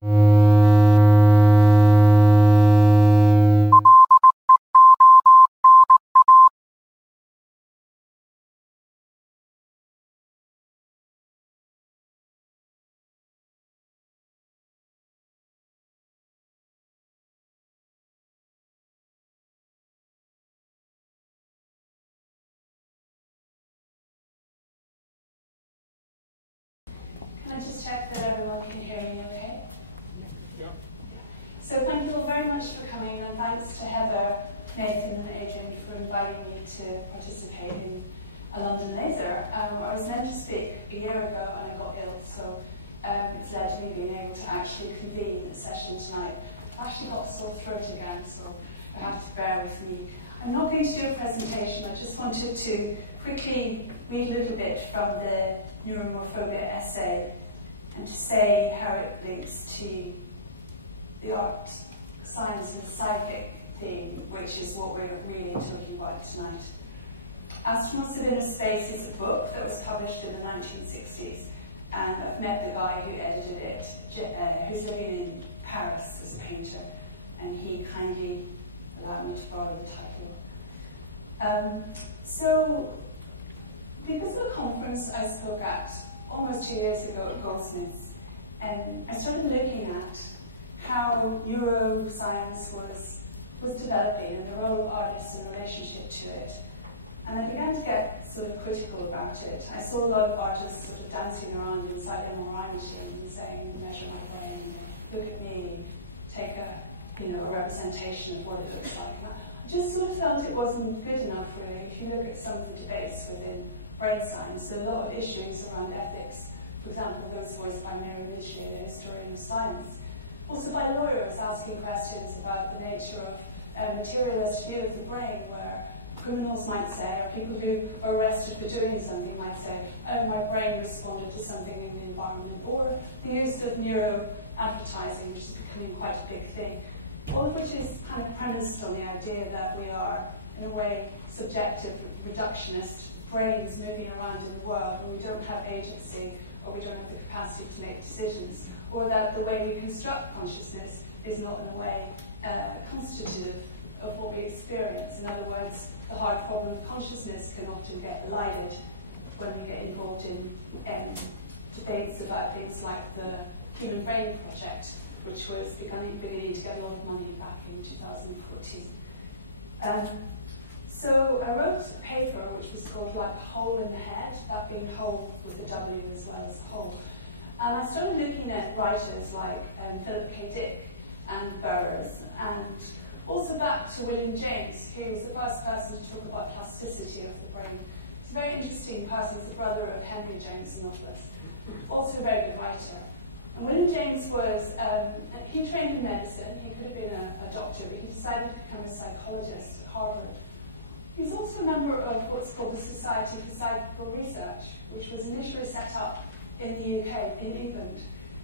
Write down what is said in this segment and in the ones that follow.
Just check that everyone can hear me okay? Yeah. So thank you all very much for coming, and thanks to Heather, Nathan and Adrian for inviting me to participate in a London laser. I was meant to speak a year ago and I got ill, so it's led to me being able to actually convene a session tonight. I've actually got a sore throat again, so I have to bear with me. I'm not going to do a presentation, I just wanted to quickly read a little bit from the Neuromorphobia essay and to say how it links to the art, science and psychic theme, which is what we're really talking about tonight. Astronauts of Inner Space is a book that was published in the 1960s, and I've met the guy who edited it, who's living in Paris as a painter, and he kindly allowed me to borrow the title. So, because of the conference I spoke at almost 2 years ago at Goldsmiths, and I started looking at how neuroscience was developing and the role of artists in relationship to it. And I began to get sort of critical about it. I saw a lot of artists sort of dancing around inside MRI machines and saying, measure my brain, look at me, take a representation of what it looks like. And I just sort of felt it wasn't good enough, really. If you look at some of the debates within brain science, there are a lot of issues around ethics. For example, those voiced by Mary Ridgely, the historian of science. Also by lawyers asking questions about the nature of a materialist view of the brain, where criminals might say, or people who are arrested for doing something might say, oh, my brain responded to something in the environment, or the use of neuro-advertising, which is becoming quite a big thing, all of which is kind of premised on the idea that we are, in a way, subjective, reductionist brains moving around in the world, and we don't have agency, or we don't have the capacity to make decisions, or that the way we construct consciousness is not, in a way, constitutive of what we experience. In other words, the hard problem of consciousness can often get elided when we get involved in debates about things like the Human Brain Project, which was beginning to get a lot of money back in 2014. So I wrote a paper which was called like a hole in the head, that being whole with a W as well as whole. And I started looking at writers like Philip K. Dick and Burroughs, and also back to William James, who was the first person to talk about plasticity of the brain. He's a very interesting person. He's the brother of Henry James, the novelist. Also a very good writer. And William James was, he trained in medicine. He could have been a doctor, but he decided to become a psychologist at Harvard. He's also a member of what's called the Society for Psychical Research, which was initially set up in the UK, in England,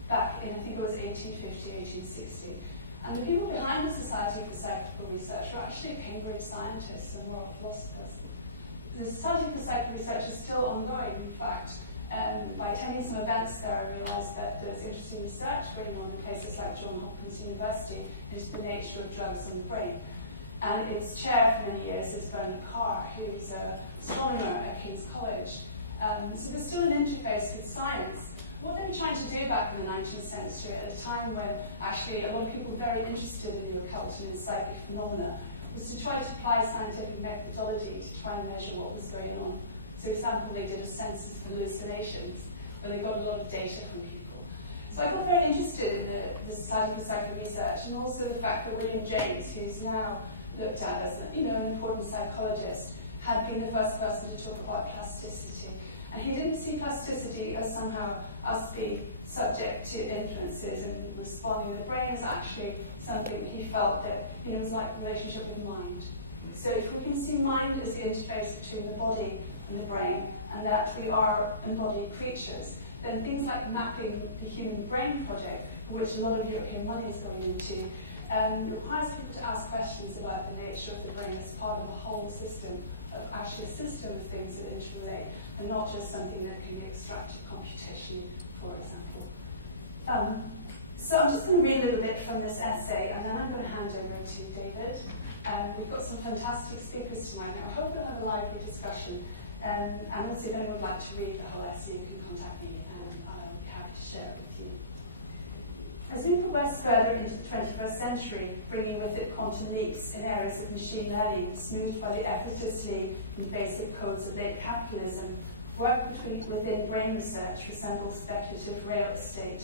back in, I think it was 1850, 1860. And the people behind the Society for Psychical Research were actually Cambridge scientists and moral philosophers. The Society for Psychical Research is still ongoing. In fact, by attending some events there, I realised that there's interesting research going on in places like Johns Hopkins University into the nature of drugs on the brain. And its chair for many years is Bernard Carr, who's an astronomer at King's College. So there's still an interface with science. What they were trying to do back in the 19th century, at a time when actually a lot of people were very interested in the occult and in psychic phenomena, was to try to apply scientific methodology to try and measure what was going on. So for example, they did a census of hallucinations, where they got a lot of data from people. So I got very interested in the Society for Psychical Research, and also the fact that William James, who's now looked at as an important psychologist, had been the first person to talk about plasticity. And he didn't see plasticity as somehow us being subject to influences and responding. The brain is actually something that he felt that was like a relationship with mind. So if we can see mind as the interface between the body and the brain, and that we are embodied creatures, then things like mapping the Human Brain Project, for which a lot of European money is going into, requires people to ask questions about the nature of the brain as part of a whole system, actually a system of things that interrelate, and not just something that can be extracted computationally, for example. So I'm just going to read a little bit from this essay, and then I'm going to hand over to David. We've got some fantastic speakers tonight. Now, I hope we'll have a lively discussion. And also, if anyone would like to read the whole essay, you can contact me, and I'll be happy to share it with you. As we progress further into the 21st century, bringing with it quantum leaps in areas of machine learning, smoothed by the effortlessly invasive codes of late capitalism, work within brain research resembles speculative real estate.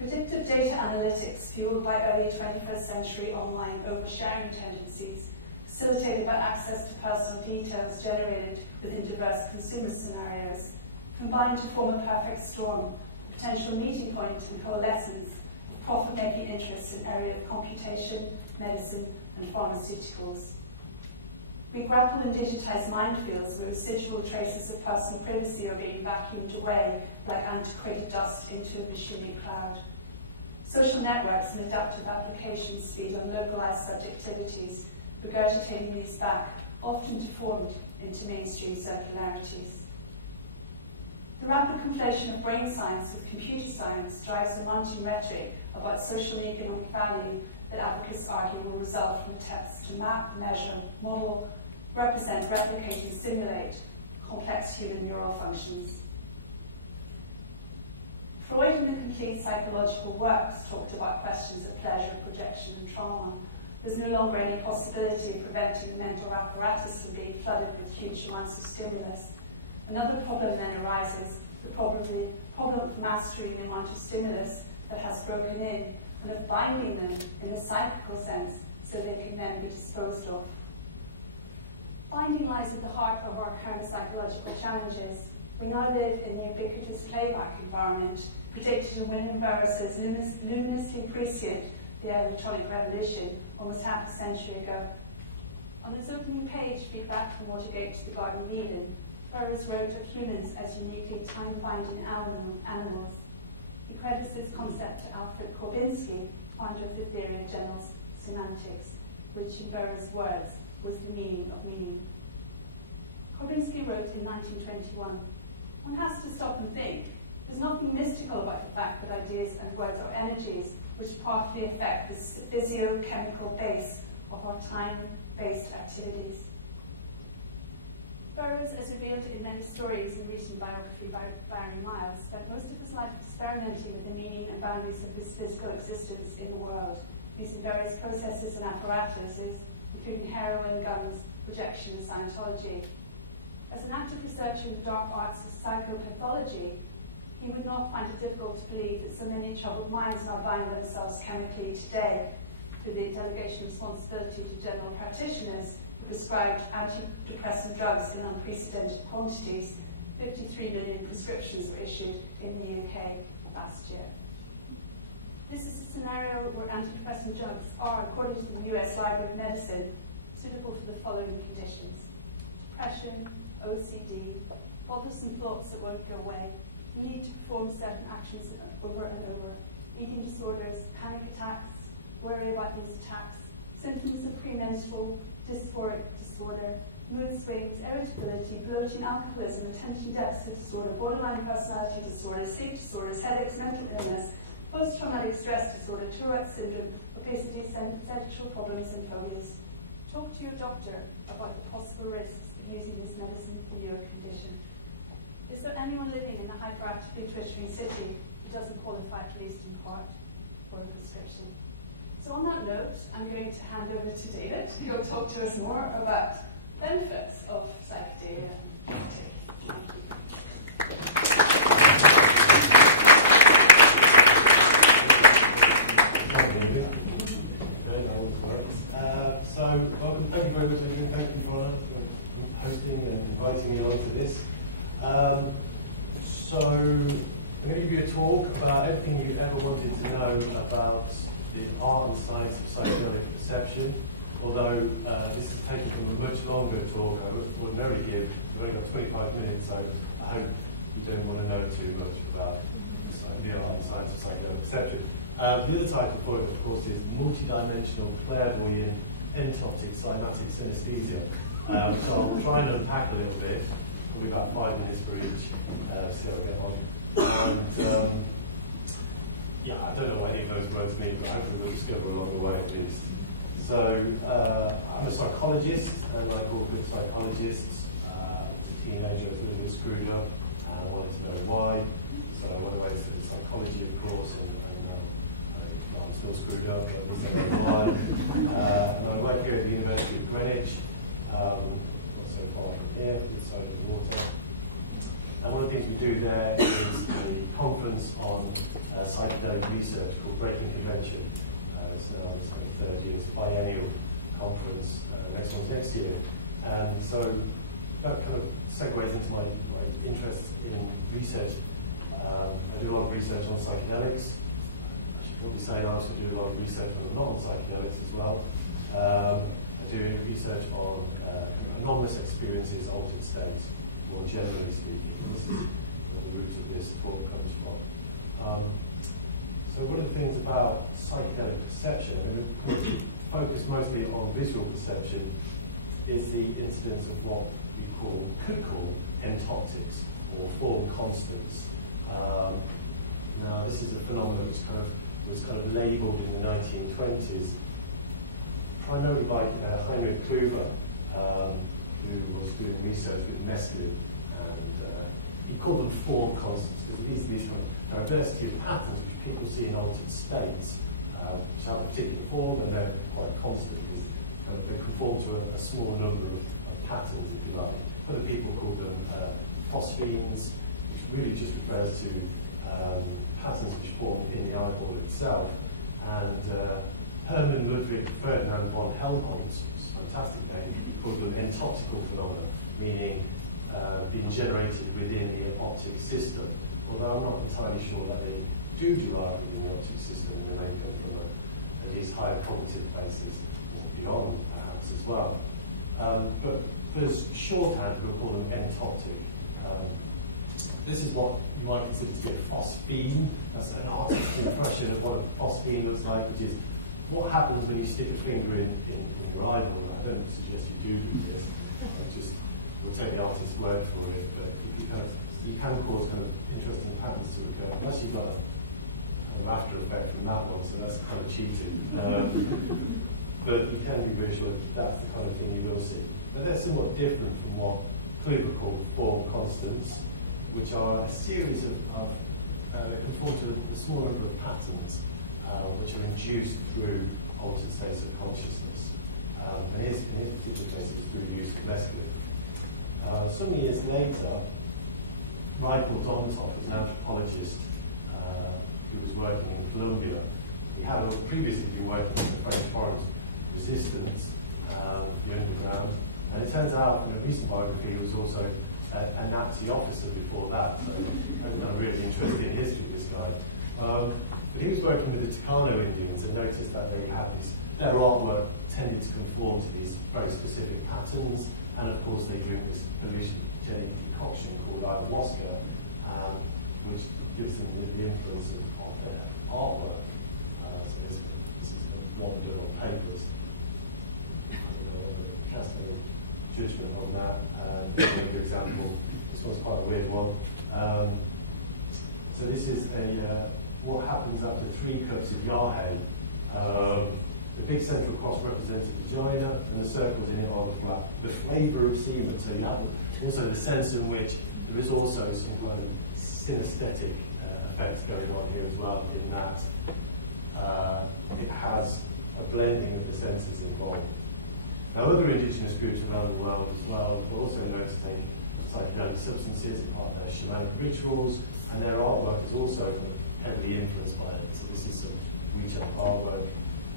Predictive data analytics, fueled by early 21st century online oversharing tendencies, facilitated by access to personal details generated within diverse consumer scenarios, combine to form a perfect storm, a potential meeting point and coalescence of profit-making interests in areas of computation, medicine, and pharmaceuticals. We grapple in digitized minefields where residual traces of personal privacy are being vacuumed away like antiquated dust into a machinery cloud. Social networks and adaptive applications feed on localized subjectivities, regurgitating these back, often deformed into mainstream circularities. The rapid conflation of brain science with computer science drives a mounting rhetoric about social and economic value that advocates argue will result from attempts to map, measure, model, represent, replicate, and simulate complex human neural functions. Freud in the complete psychological works talked about questions of pleasure, projection, and trauma. There's no longer any possibility of preventing the mental apparatus from being flooded with huge amounts of stimulus. Another problem then arises, the problem of mastering the amount of stimulus that has broken in and of binding them in a psychical sense so they can then be disposed of. Binding lies at the heart of our current psychological challenges. We now live in the ubiquitous playback environment, predicted in William Burroughs' luminously prescient The Electronic Revolution almost half a century ago. On his opening page, Feedback from Watergate to the Garden of Eden, Burroughs wrote of humans as uniquely time-binding animals. He credits this concept to Alfred Korbinski, founder of the theory of general semantics, which in Burroughs' words was the meaning of meaning. Korbinski wrote in 1921, "One has to stop and think. There's nothing mystical about the fact that ideas and words are energies which partly affect the physiochemical base of our time-based activities." Burroughs, as revealed in many stories in recent biography by Barry Miles, spent most of his life experimenting with the meaning and boundaries of his physical existence in the world, using various processes and apparatuses, including heroin, guns, projection, and Scientology. As an active researcher in the dark arts of psychopathology, he would not find it difficult to believe that so many troubled minds now bind themselves chemically today through the delegation of responsibility to general practitioners who prescribed antidepressant drugs in unprecedented quantities. 53 million prescriptions were issued in the UK last year. This is a scenario where antidepressant drugs are, according to the US Library of Medicine, suitable for the following conditions: depression, OCD, bothersome thoughts that won't go away, the need to perform certain actions over and over, eating disorders, panic attacks, worry about these attacks, symptoms of premenstrual dysphoric disorder, mood swings, irritability, bloating, alcoholism, attention deficit disorder, borderline personality disorder, sleep disorders, headaches, mental illness, post-traumatic stress disorder, Tourette's syndrome, obesity, sexual problems, and phobias. Talk to your doctor about the possible risks of using this medicine for your condition. Is there anyone living in the hyperactively twittering city who doesn't qualify, at least in part, for a prescription? So on that note, I'm going to hand over to David, who will talk to us more about benefits of psychedelia. Thank you very much, Adrian. Thank you, Bronac, for hosting and inviting me on to this. So I'm going to give you a talk about everything you've ever wanted to know about the art and science of psychedelic perception, although this is taken from a much longer talk I would ordinarily give. We've only got 25 minutes, so I hope you don't want to know too much about the art and science of psychedelic perception. The other title for it, of course, is Multidimensional Clairvoyant Entoptic Cymatic Synaesthesia. So I'll try and unpack a little bit. Probably about 5 minutes for each, see how we get on. And yeah, I don't know what any of those words mean, but hopefully we'll discover along the way at least. So, I'm a psychologist, and like all good psychologists, as a teenager I was a little bit screwed up, and I wanted to know why. So I went away to study psychology, of course, and I'm still screwed up, but at least I know why. And I worked here at the University of Greenwich, not so far from here, this side of the water. And one of the things we do there is a conference on psychedelic research called Breaking Convention. It's now its third year, it's a biennial conference, next one's next year. And so that kind of segues into my interest in research. I do a lot of research on psychedelics. I should probably say I also do a lot of research on non-psychedelics as well. I do research on anomalous experiences, altered states, more generally speaking. This is where the root of this talk comes from. So one of the things about psychedelic perception, and we focus mostly on visual perception, is the incidence of what we could call entoptics, or form constants. Now this is a phenomenon which was kind of labelled in the 1920s, primarily by Heinrich Kluver, who was doing research with mescaline, and he called them form constants because these kind of diversity of patterns which people see in altered states, which have a particular form and they're quite constant because they conform to a small number of patterns, if you like. Other people call them phosphenes, which really just refers to patterns which form in the eyeball itself. And Hermann Ludwig Ferdinand von Helmholtz, fantastic name, called them entoptical phenomena, meaning being generated within the optic system. Although I'm not entirely sure that they do derive within the optic system, and they may come from at least higher cognitive bases or beyond, perhaps, as well. But there's shorthand, we'll call them entoptic. This is what you might consider to be a phosphene. That's an artistic impression of what a phosphene looks like, which is what happens when you stick a finger in your eyeball. I don't suggest you do this. We'll take the artist's word for it, but you can cause kind of interesting patterns to occur. Unless you've got a kind of after effect from that one, so that's kind of cheating. But you can be very sure that's the kind of thing you will see. But they're somewhat different from what Kluver called form constants, which are a series of they conform to a small number of patterns which are induced through altered states of consciousness. And in his particular case, it was through the use of mescaline. Some years later, Michael Dontoff was an anthropologist who was working in Colombia. He had previously been working in the French Forest resistance, the underground, and it turns out in a recent biography he was also a Nazi officer before that, so I'm really interested in history, this guy. But he was working with the Chicano Indians and noticed that they had their artwork tended to conform to these very specific patterns, and of course they drink this hallucinogenic decoction called ayahuasca, which gives them the influence of their artwork. So this is one done on papers. I don't know whether to cast any judgment on that. Give you an example. This one's quite a weird one. So this is what happens after 3 cups of yahe. The big central cross represents a vagina, and the circles in it are the flavour of semen. So you have also the sense in which there is also some kind of synaesthetic effect going on here as well, in that it has a blending of the senses involved. Now, other indigenous groups around the world as well are also known to take psychedelic substances as part of their shamanic rituals, and their artwork is also heavily influenced by it. So this is some WeChat artwork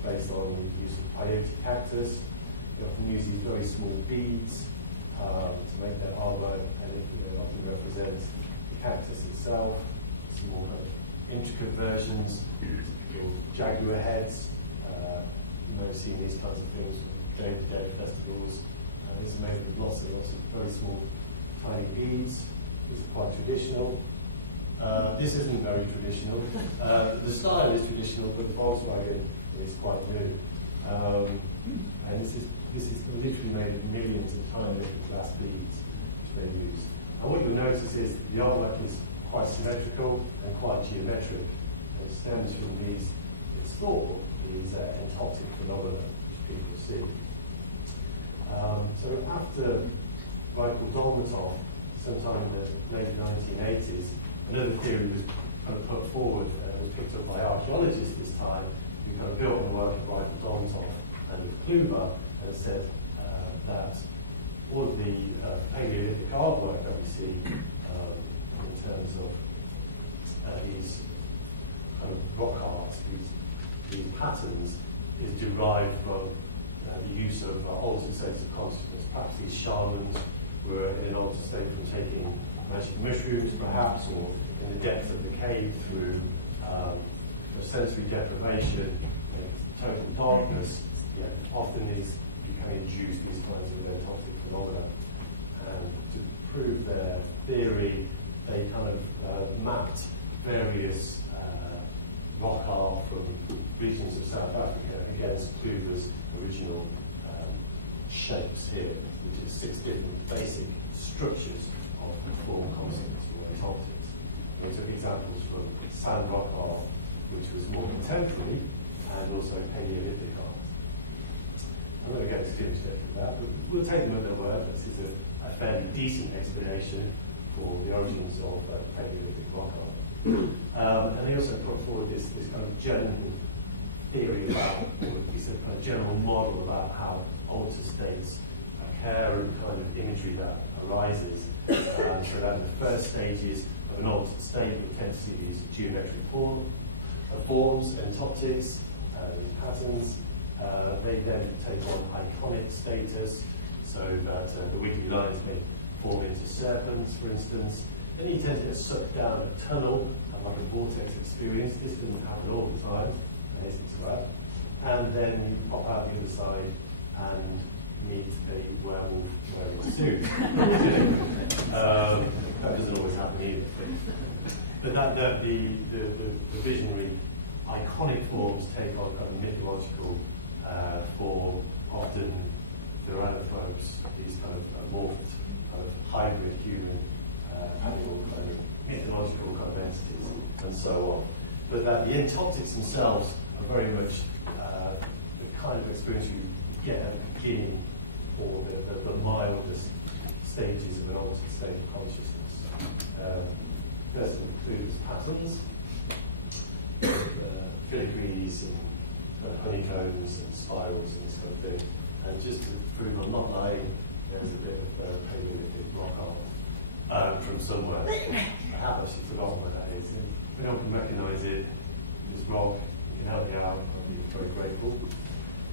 based on the use of peyote cactus. They often use these very small beads to make their artwork, and it often represents the cactus itself. Some more kind of intricate versions, jaguar heads. You may have seen these kinds of things from day-to-day festivals. This is made with lots of very small, tiny beads. These are quite traditional. This isn't very traditional. The style is traditional, but the Volkswagen is quite new. And this is literally made of millions of tiny little glass beads which they use. And what you'll notice is the artwork is quite symmetrical and quite geometric. And it stems from these, it's thought, these entoptic phenomena people see. So after Michael Dolmatov, sometime in the late 1980s, another theory was kind of put forward, was picked up by archaeologists this time, who kind of built on the work of Michael Dolmatov and of Kluber, and said that all of the Paleolithic artwork that we see in terms of these kind of rock arts, these patterns, is derived from the use of altered states of consciousness. Perhaps these shamans were in an altered state from taking magic mushrooms, perhaps, or in the depths of the cave through sensory deprivation, total darkness. Often these become induced, these kinds of entoptic phenomena. And to prove their theory, they kind of mapped various rock art from regions of South Africa against Kluber's original shapes here, which is 6 different basic structures of form concepts or entoptics. We took examples from sand rock art, which was more contemporary, and also Paleolithic art. I'm not going to go too much into that, but we'll take them at their word. This is a fairly decent explanation for the origins of Paleolithic rock art. And they also put forward this kind of general theory about, this kind of general model about how altered states occur and kind of imagery that arises. So that in the first stages of an altered state, we tend to see these geometric forms, entoptics, these patterns. They then take on iconic status, so that the wiggly lines may form into serpents, for instance. Then you tend to get sucked down a tunnel, like a vortex experience. This doesn't happen all the time, I hasten to add. And then you pop out the other side and meet a werewolf wearing a suit. That doesn't always happen either. But the visionary iconic forms take on kind of mythological form. Often there are other folks, these kind of morphed, kind of hybrid human animal kind of mythological kind of entities and so on. But that the entoptics themselves are very much the kind of experience you get at the beginning, or the mildest stages of an altered state of consciousness. First includes patterns, filigrees and honeycombs and spirals and this kind of thing. And just to prove I'm not lying, there's a bit of Paleolithic rock art from somewhere. I have actually forgotten what that is. If anyone can recognise it, this rock, you can help me out, I'd be very grateful.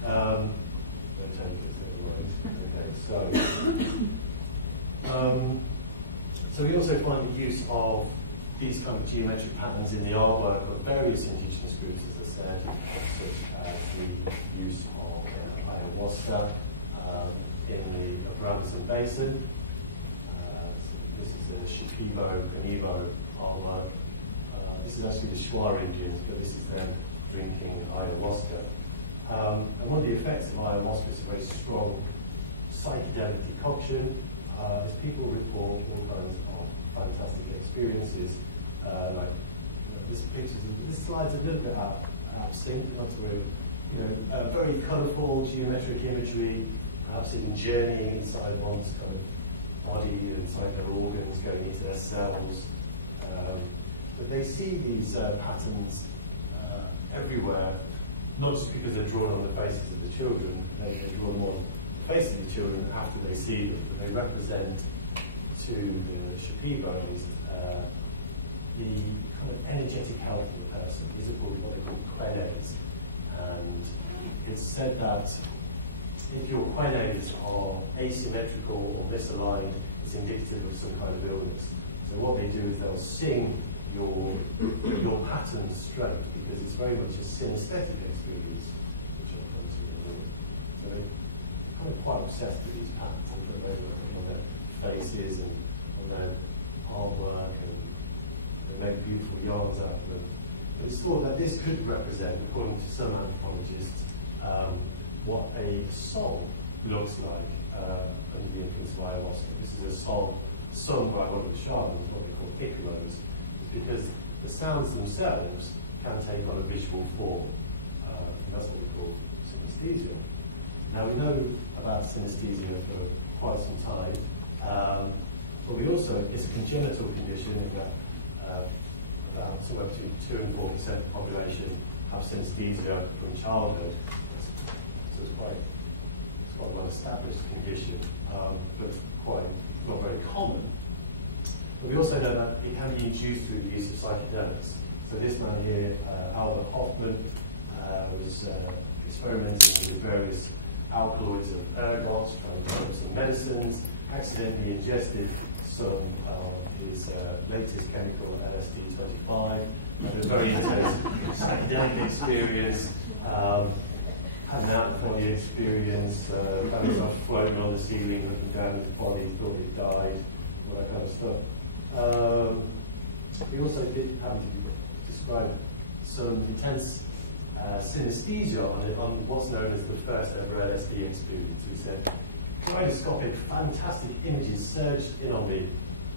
Don't take it, okay, so we also find the use of these kind of geometric patterns in the artwork of various indigenous groups, as I said, such as the use of ayahuasca in the Amazon basin. This is the Shipibo, Ganibo artwork. This is actually the Shuar Indians, but this is them drinking ayahuasca. And one of the effects of ayahuasca is a very strong psychedelic decoction. As people report all kinds of fantastic experiences, like this slide's a little bit out of sync, not to very colourful geometric imagery, perhaps even journeying inside one's kind of body, inside their organs, going into their cells. But they see these patterns everywhere, not just because they're drawn on the faces of the children, they draw them on the faces of the children after they see them, but they represent to the Shipibos the kind of energetic health of the person. These are called what they call quenes. And it's said that if your quenes are asymmetrical or misaligned, it's indicative of some kind of illness. So what they do is they'll sing your pattern straight, because it's very much a synaesthetic experience, which I'll come to in a minute. So they're kind of quite obsessed with these patterns and put them on their faces and on their artwork, and they make beautiful yarns out of them. But it's thought that this could represent, according to some anthropologists, what a song looks like under the influence of ayahuasca. This is a song sung by one of the shamans, what they call icaros, because the sounds themselves can take on a visual form. And that's what we call synaesthesia. Now we know about synaesthesia for quite some time, but we also, it's a congenital condition in that about somewhere between 2 and 4% of the population have synaesthesia from childhood. So it's quite a well-established condition, but not very common. But we also know that it can be induced through the use of psychedelics. So this man here, Albert Hoffman, was experimenting with various alkaloids of ergot, trying to develop some medicines, accidentally ingested some of his latest chemical, LSD-25, had a very intense psychedelic experience, had an out-of-body experience, found himself floating on the ceiling, looking down at his body, thought he'd died, all that kind of stuff. He also did happen to describe some intense synaesthesia on what's known as the first ever LSD experience. He said, kaleidoscopic, fantastic images surged in on me,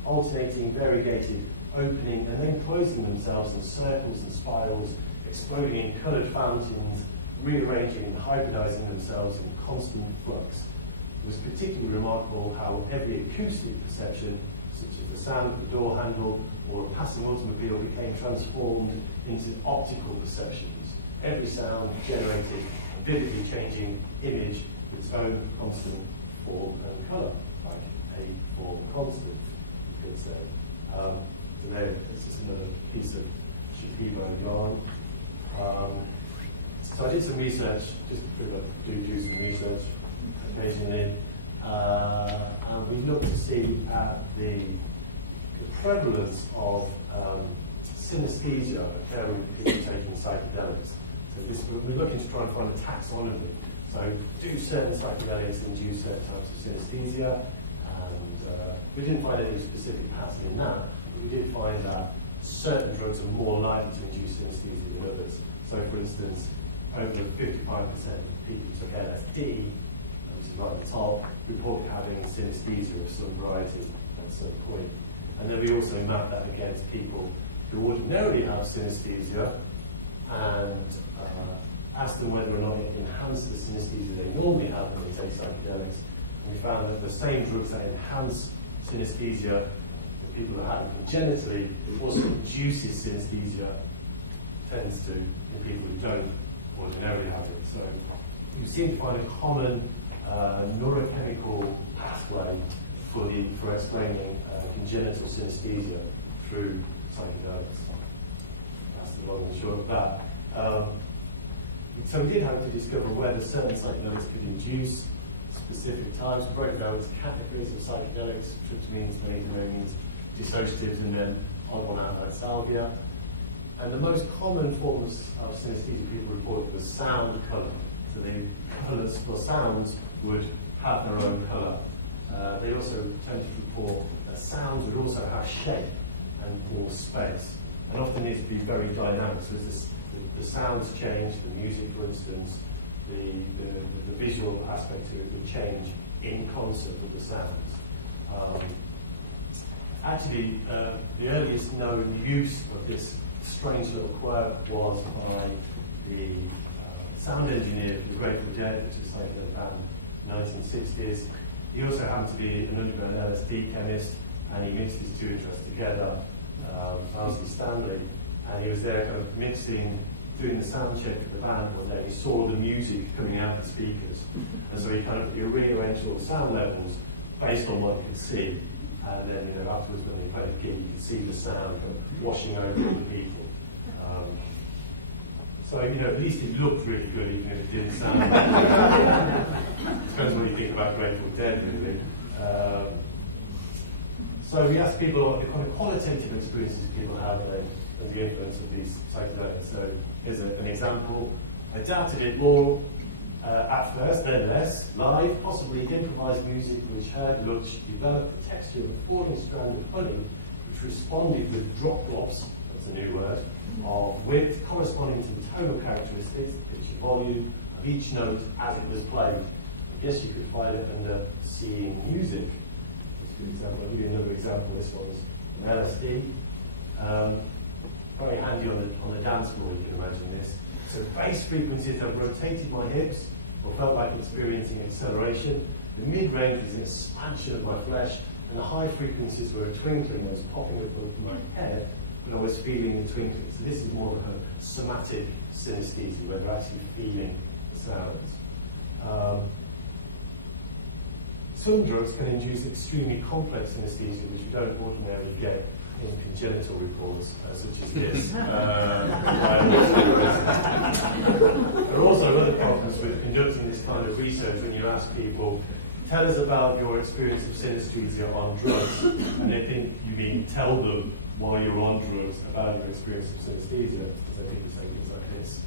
alternating, variegated, opening and then closing themselves in circles and spirals, exploding in coloured fountains, rearranging and hybridizing themselves in constant flux. It was particularly remarkable how every acoustic perception, such as the sound of the door handle or a passing automobile, became transformed into optical perceptions. Every sound generated a vividly changing image with its own constant form and colour, like a form constant, you could say. And there, this is another piece of Shipibo yarn. So I did some research, just because I do some research occasionally, and we looked to see at the prevalence of synaesthesia occurring with people taking psychedelics. So we're looking to try and find a taxonomy. So do certain psychedelics induce certain types of synaesthesia? And we didn't find any specific pattern in that, but we did find that certain drugs are more likely to induce synaesthesia than others. So for instance, over 55% of people who took LSD, which is right at the top, report having synaesthesia of some variety at some point. And then we also mapped that against people who ordinarily have synaesthesia and asked them whether or not it enhanced the synaesthesia they normally have when they take psychedelics. And we found that the same drugs that enhance synaesthesia in people who have it congenitally also induces synaesthesia, tends to, in people who don't ordinarily have it. So we seem to find a common neurochemical pathway for explaining congenital synaesthesia through psychedelics. That's the long and short of that. So we did have to discover whether certain psychedelics could induce specific types. We broke down into categories of psychedelics: tryptamines, melamines, dissociatives, and then odd one out like salvia. And the most common forms of synaesthesia people reported was sound colour. So the colours for sounds would have their own colour. They also tend to report that sounds would also have shape and more space, and often needs to be very dynamic. So the sounds change, the music, for instance, the visual aspect to it would change in concert with the sounds. Actually, the earliest known use of this strange little quirk was by the sound engineer for the Grateful Dead, which was taken in the 1960s. He also happened to be an underground LSD chemist, and he mixed his two interests together, Owsley Stanley, and he was there kind of mixing, doing the sound check of the band one day. He saw the music coming out of the speakers, and so he rearranged all the sound levels based on what he could see. And then, afterwards when they played the gig, you could see the sound kind of washing over all the people. So, at least it looked really good, even if it didn't sound like it. Depends what you think about Grateful Dead, really. So we asked people what the kind of qualitative experiences people had of the influence of these psychedelics. So here's an example. I doubted it more at first, then less. Live, possibly improvised music which heard, looked, developed the texture of a falling strand of honey, which responded with drops, that's a new word, of width corresponding to the tonal characteristics, pitch and volume, of each note as it was played. I guess you could find it under seeing music. That's a good example. I'll give you another example. This one's an LSD. very handy on the dance floor, you can imagine this. So bass frequencies have rotated my hips, or felt like experiencing acceleration. The mid-range is an expansion of my flesh, and the high frequencies were a twinkling. I was popping with my head, but I was feeling the twinkling. So this is more of a kind of somatic synaesthesia, where they're actually feeling the sounds. Some drugs can induce extremely complex synaesthesia, which you don't ordinarily get in congenital reports, such as this. There are also other problems with conducting this kind of research when you ask people, tell us about your experience of synaesthesia on drugs, and they think you mean tell them while you're on drugs about your experience of synaesthesia. So people say things like this.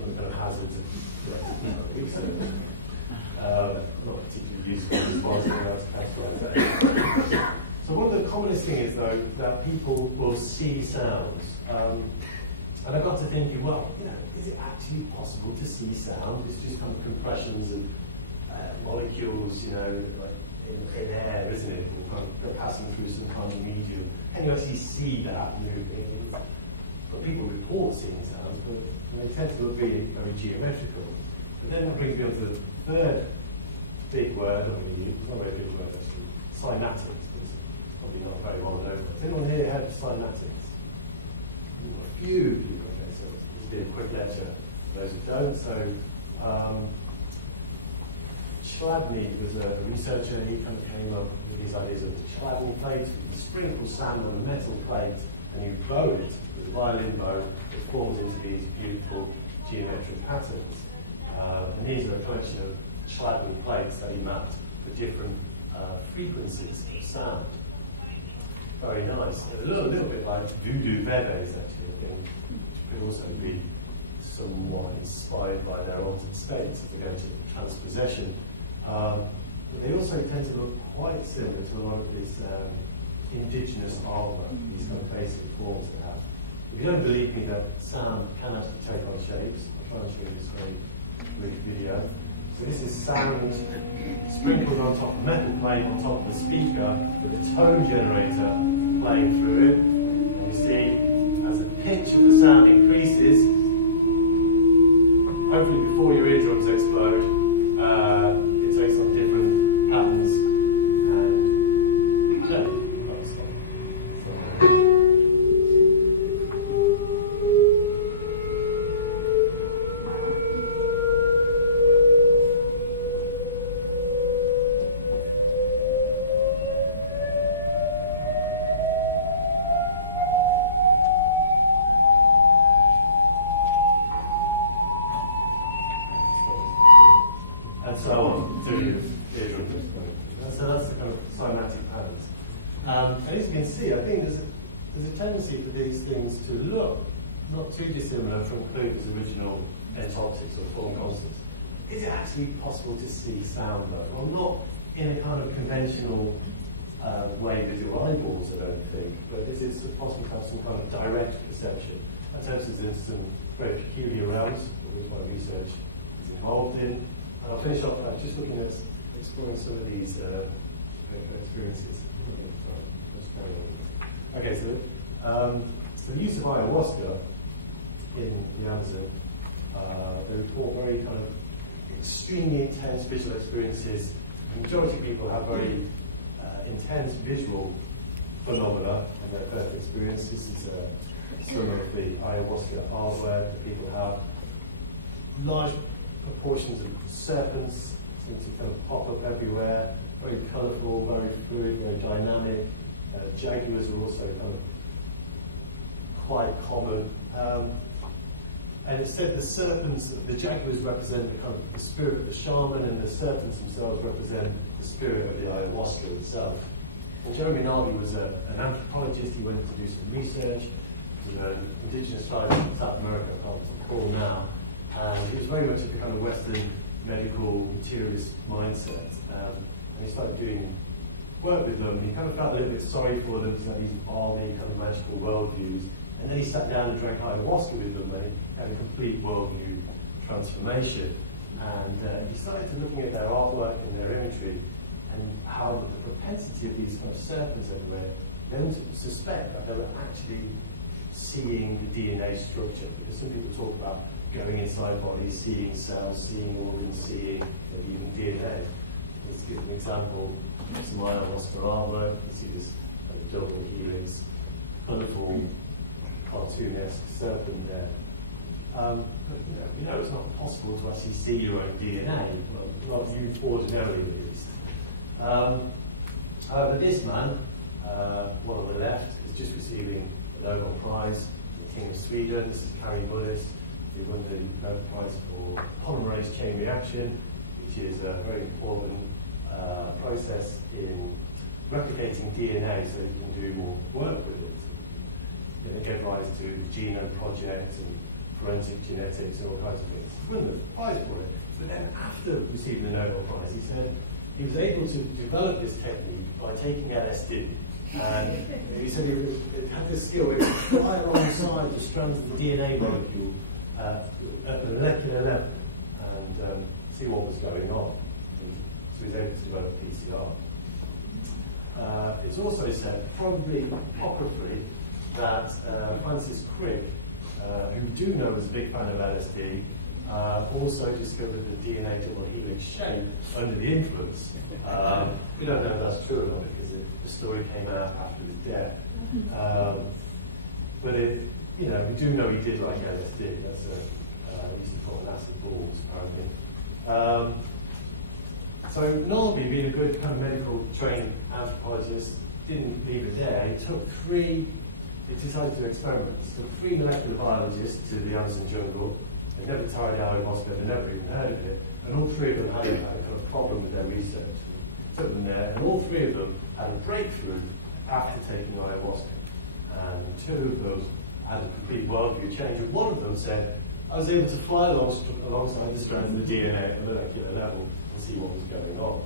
One of the hazards of research. Not particularly useful as far as categorization. So one of the commonest things is, though, that people will see sounds. And I got to thinking, well, is it actually possible to see sound? It's just kind of compressions of molecules, like in air, isn't it? Or kind of passing through some kind of medium. And you actually see that moving. But people report seeing sounds, but they tend to look very geometrical. But then that brings me on to the third big word, not a very big word actually, synaptics. Probably not very well known. Does anyone here have synaptics? A few people, okay, so this will be a quick lecture for those who don't. So, Chladni was a researcher. He kind of came up with these ideas of Chladni plates. You sprinkle sand on a metal plate and you blow it with a violin bow. It forms into these beautiful geometric patterns. And these are a collection of Chladni plates that he mapped for different frequencies of sound. Very nice. A little bit like voodoo bebes, actually, I think, which could also be somewhat inspired by their altered states if they go to transpossession. But they also tend to look quite similar to a lot of this indigenous artwork, these kind of basic forms they have. If you don't believe me that sound can actually take on shapes, I'll try and show you this very quick video. So this is sound sprinkled on top of a metal plate on top of a speaker with a tone generator playing through it. And you see, as the pitch of the sound increases, hopefully before your eardrums explode, it takes on different patterns and shape. Too dissimilar from Kluger's original entoptics or form constants. Is it actually possible to see sound though? Well, not in a kind of conventional way with your eyeballs, I don't think, but is it possible to have some kind of direct perception? That takes us into some very peculiar realms, which my research is involved in. And I'll finish off by just looking at exploring some of these experiences. Okay, so the use of ayahuasca in the Amazon, they report very kind of extremely intense visual experiences. The majority of people have very intense visual phenomena in their first experience. This is some of the ayahuasca artwork that people have. Large proportions of serpents seem to kind of pop up everywhere, very colourful, very fluid, very dynamic. Jaguars are also kind of quite common. And it said the jaguars represent the kind of the spirit of the shaman, and the serpents themselves represent the spirit of the ayahuasca itself. And Jeremy Narby was an anthropologist. He went to do some research, indigenous tribes in South America, I can't recall now. And he was very much of the kind of Western medical materialist mindset. And he started doing work with them. He kind of felt a little bit sorry for them because they had these balmy, kind of magical worldviews. And then he sat down and drank ayahuasca with them, and he had a complete worldview transformation. And he started to looking at their artwork and their imagery, and how the propensity of these kind of serpents everywhere, then to suspect that they were actually seeing the DNA structure, because some people talk about going inside bodies, seeing cells, seeing organs, seeing even DNA. Let's give an example. Some ayahuasca artwork. You see this double helix, colourful, cartoonesque serpent there. But you know it's not possible to actually see your own DNA, well, not you ordinarily at least. However, this man, one on the left, is just receiving a Nobel Prize, the King of Sweden. This is Kari Mullis, who won the Nobel Prize for Polymerase chain reaction, which is a very important process in replicating DNA so you can do more work with it. And it gave rise to the Genome Project and forensic genetics and all kinds of things. He won the prize for it. But then after receiving the Nobel Prize, he said he was able to develop this technique by taking LSD. And he said it had the skill to fly alongside the strands of the DNA molecule at the molecular level and see what was going on. So he was able to develop PCR. It's also said, probably apocryphally, that Francis Crick, who we do know was a big fan of LSD, also discovered the DNA double helix shape under the influence. We don't know if that's true or not because the story came out after his death. But we do know he did like LSD. That's he used to call it acid balls, apparently. So Nalby, being a good kind of medical trained anthropologist, didn't leave it there. He decided to do experiments. He took 3 molecular biologists to the Amazon jungle. They never tried ayahuasca, they'd never even heard of it, and all 3 of them had a kind of problem with their research. Took them there, and all 3 of them had a breakthrough after taking ayahuasca. And 2 of them had a complete worldview change, and one of them said, I was able to fly alongside the strands of the DNA at the molecular level and see what was going on.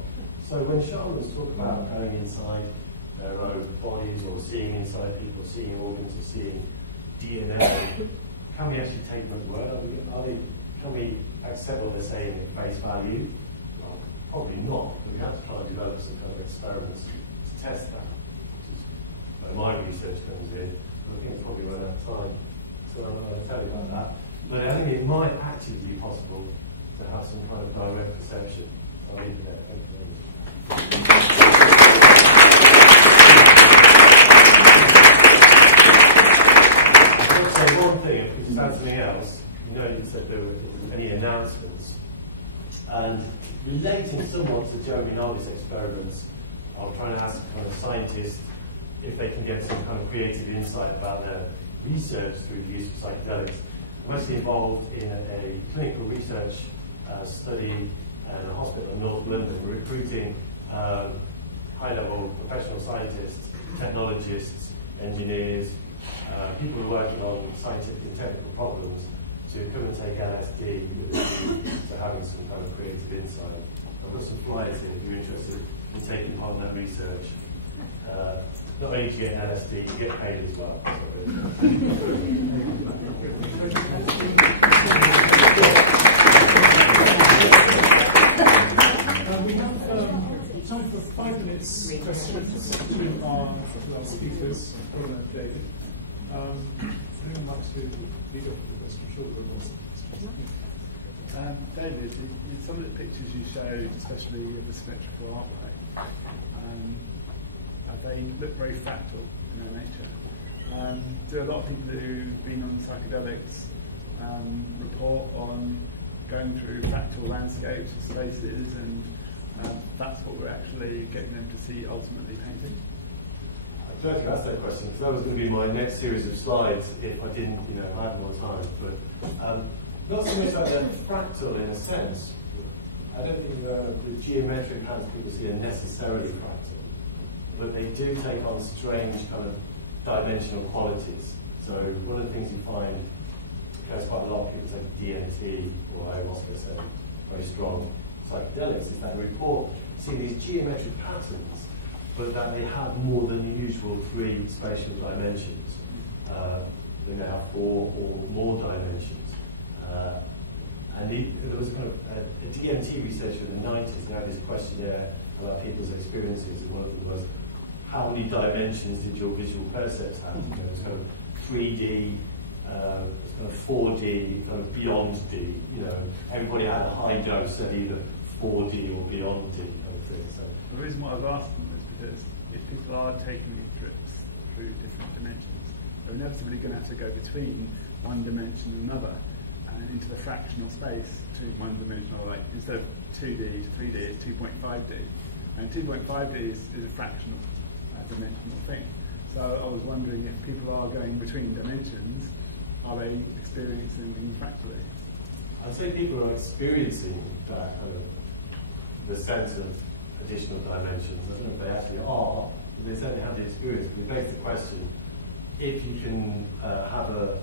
So when shamans talk about going inside their own bodies, or seeing inside people, seeing organs, or seeing DNA, can we actually take them at word? Can we accept what they're saying at face value? Well, probably not, but we have to try and develop some kind of experiments to test that, which is where my research comes in. I think it's probably run out of time, so I'm not going to tell you about that. But I think it might actually be possible to have some kind of direct perception. I'll leave it there. Thank you very much. I'll say one thing, if we just add something else. You know, you said there were any announcements. And relating somewhat to Jeremy Nalby's experiments, I'm trying to ask kind of scientists if they can get some kind of creative insight about their research through the use of psychedelics. I'm actually involved in a clinical research study at a hospital in North London, recruiting high-level professional scientists, technologists, engineers, people who are working on scientific and technical problems to come and take LSD with a view to having some kind of creative insight. I've got some flyers here if you're interested in taking part in that research. Not only do you get LSD, you get paid as well. We have time for 5 minutes questions to our speakers, Bronac and David. Anyone like to lead off with a question? Sure, David, in some of the pictures you showed, especially of the symmetrical artwork, they look very fractal in their nature. Do a lot of people who've been on psychedelics report on going through fractal landscapes or spaces, and that's what we're actually getting them to see ultimately painting? I'm glad you asked that question, because that was going to be my next series of slides if I didn't, if I had more time. But not so much like they're fractal in a sense. I don't think the geometric patterns people see are necessarily fractal, but they do take on strange kind of dimensional qualities. So one of the things you find occurs quite a lot of people take DMT or ayahuasca, so very strong psychedelics, is that they report seeing these geometric patterns, but that they have more than the usual 3 spatial dimensions. They may have 4 or more dimensions. And there was a kind of a DMT researcher in the 90s, and had this questionnaire about people's experiences, and one of them was, how many dimensions did your visual percepts have? You know, it's kind of 3D, it's kind of 4D, kind of beyond D. You know, everybody had a high dose at either 4D or beyond D kind of thing. So the reason why I've asked them is because if people are taking these trips through different dimensions, they're inevitably going to have to go between one dimension and another, and into the fractional space between one dimension, or like instead of 2D to 3D, it's 2.5D. And 2.5D is a fractional dimensional thing. So I was wondering if people are going between dimensions, are they experiencing things fractally? I'd say people are experiencing that kind of the sense of additional dimensions. I don't know if they actually are, but they certainly have the experience. But it begs the question, if you can have a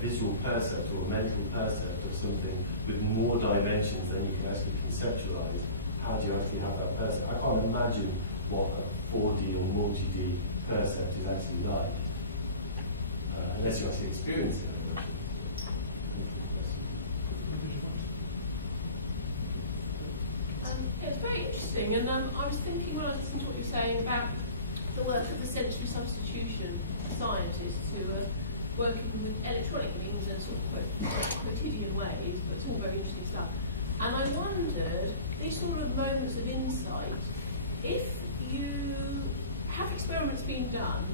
visual percept or a mental percept of something with more dimensions than you can actually conceptualize, how do you actually have that percept? I can't imagine what a 4D or multi-D percept is actually like, unless you actually experience it. It's very interesting, and I was thinking when I was listening to what you were saying about the work of the sensory substitution scientists who are working with electronic means in sort of quotidian ways, but it's all very interesting stuff. And I wondered, these sort of moments of insight, if you have experiments being done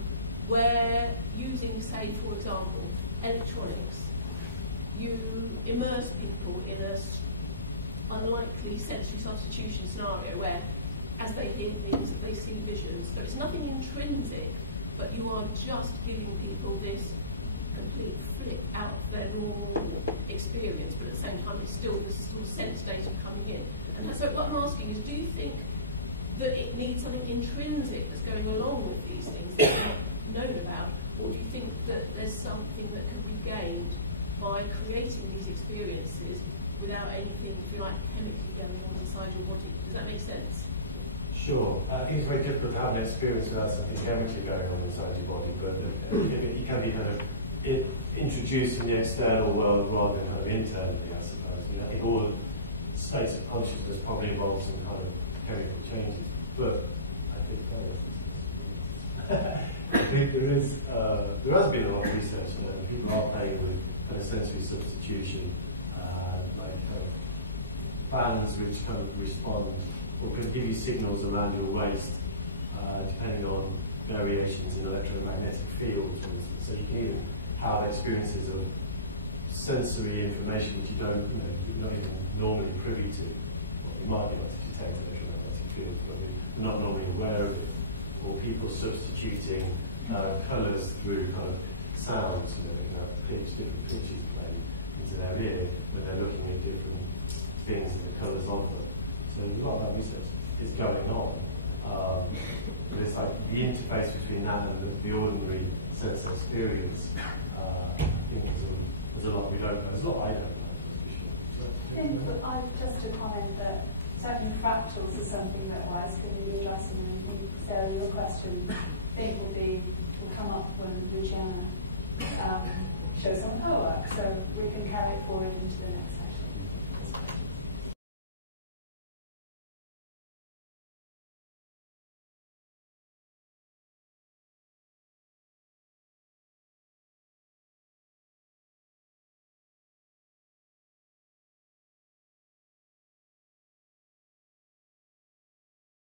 where using, say, for example, electronics, you immerse people in a unlikely sensory substitution scenario where, as they hear things, they see visions, but it's nothing intrinsic, but you are just giving people this complete flip out of their normal experience, but at the same time it's still this sort of sense data coming in. And so what I'm asking is, do you think that it needs something intrinsic that's going along with these things that are not known about, or do you think that there's something that can be gained by creating these experiences without anything, if you like, chemically going on inside your body? Does that make sense? Sure. I think it's very difficult to have an experience without something chemically going on inside your body, but it can be kind of introduced in the external world rather than kind of internally, I suppose. I mean, I think all states of consciousness probably involve some kind of chemical changes, but I think there has been a lot of research on that. People are playing with kind of sensory substitution, like bands which kind of respond or can give you signals around your waist, depending on variations in electromagnetic fields. So you can even have experiences of sensory information which you're not even normally privy to. Well, you might be able to detect electromagnetic fields, but you're not normally aware of it. Or people substituting colours through kind of sounds, they can have different pitches played into their ear when they're looking at different things and the colours of them. So a lot of that research is going on. But it's like the interface between that and the ordinary sense experience. I think there's a lot we don't know. There's a lot I don't know, for sure. I think just to comment that certainly fractals is something that Wai's going to be addressing, and I think, Sarah, your question will come up when Luciana shows some of her work, so we can carry it forward into the next session.